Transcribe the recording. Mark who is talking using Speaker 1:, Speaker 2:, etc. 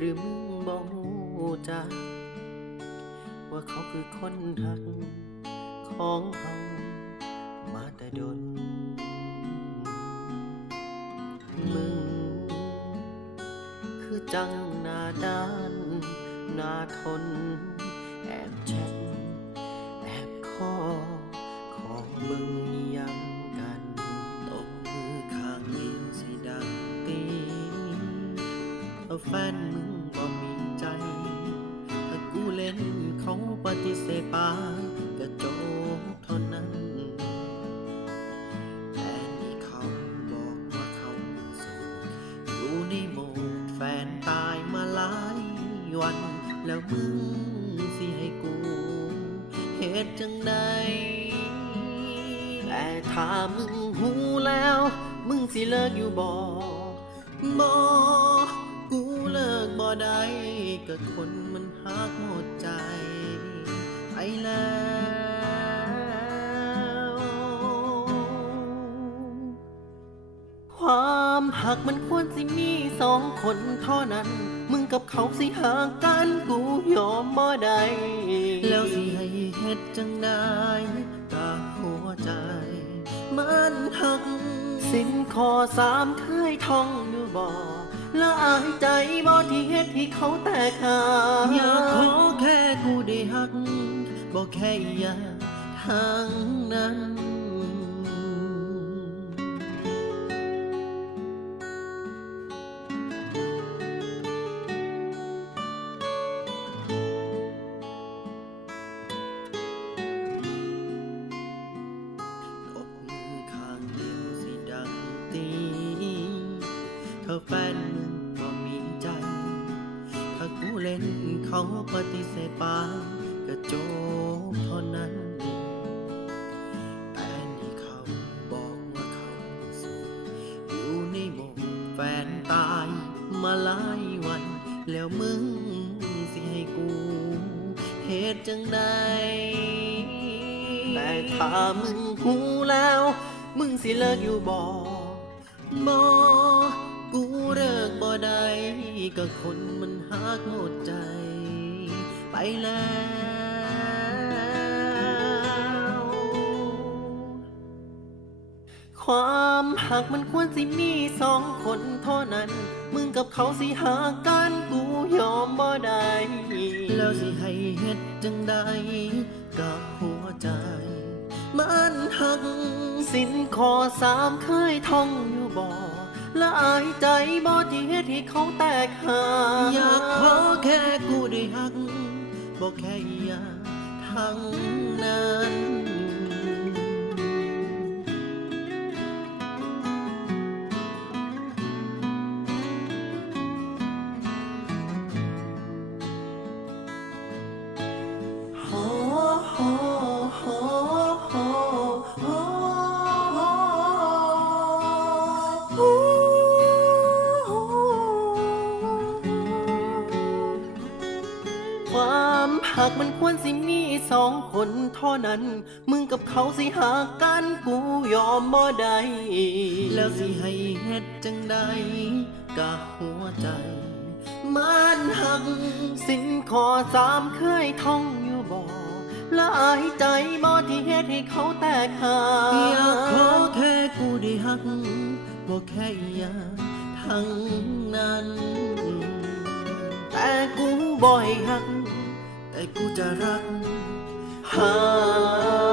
Speaker 1: รือมึงบ่ฮู้จักว่าเขาคือคนหักของเฮามาแต่ดน มึง คือจังหน้าด้านหน้าทน แอบแชทแอบคอของมึงยังกันตบมือข้างเดียวสิดังตีถ้าแฟนมึง ฏิเสธไปก็จบเท่านั้นแต่นี่เขาบอกว่าเขาโสดอยู่ในโหมดแฟนตายมาหลายวัน แล้วมึงสิให้กูเหตุจังใดแต่ถ้ามึงหูแล้ว มึงสิเลิกอยู่บ่บ่กูเลิกบ่ได้ก็คนมันหัก แล้ว ความหักมันควรสิมีสองคนเท่านั้น มึงกับเขาสิหากันกูยอมบ่ได้แล้วสิให้เฮ็ดจังได้ตาหัวใจ มันหัก สิ้นขอสามเคยท่องอยู่บ่ละอายใจบ่ที่เฮ็ดให้เขาแตกหา บ่แค่อยากทางนั้น ตบมือข้างเดียวสิดังตีเธอแฟนมึงบ่มีใจ ถ้ากูเล่นเขาปฏิเสธไป ก็จบเท่านั้นแต่นี่เขาบอกว่าเขาสูอยู่ในโหมดแฟนตายมาหลายวัน แล้วมึงสิให้กูเหตุจังใดแต่ถ้ามึงหูแล้ว มึงสิเลิกอยู่บ่บ่กูเลิกบ่ได้ก็คนมันหักหมดใจ ไปแล้ว ความหักมันควรสิมีสองคนเท่านั้น มึงกับเขาสิหากันกูยอมบ่ได้แล้วสิให้เฮ็ดจังใดกับหัวใจ มันหักสิ้นข้อสามเคยท่องอยู่บ่ละอายใจบ่ที่เฮ็ดให้เขาแตกหาอยากขอแค่กูได้หักบ่แค่อยากทั้งนั้น ควากมันควรสิมีสองคนเท่านั้น มึงกับเขาสิหากันกูยอมบ่ได้แล้วสิให้เฮ็ดจังใดกับหัวใจ มันหักสิ้นขอสามเคยท่องอยู่บ่ละอายใจบ่ที่เฮ็ดให้เขาแตกหาอยากขอแค่กูได้หักบ่แค่อยากทั้งนั้น แต่กูบ่ให้หัก แต่กูจะรักหา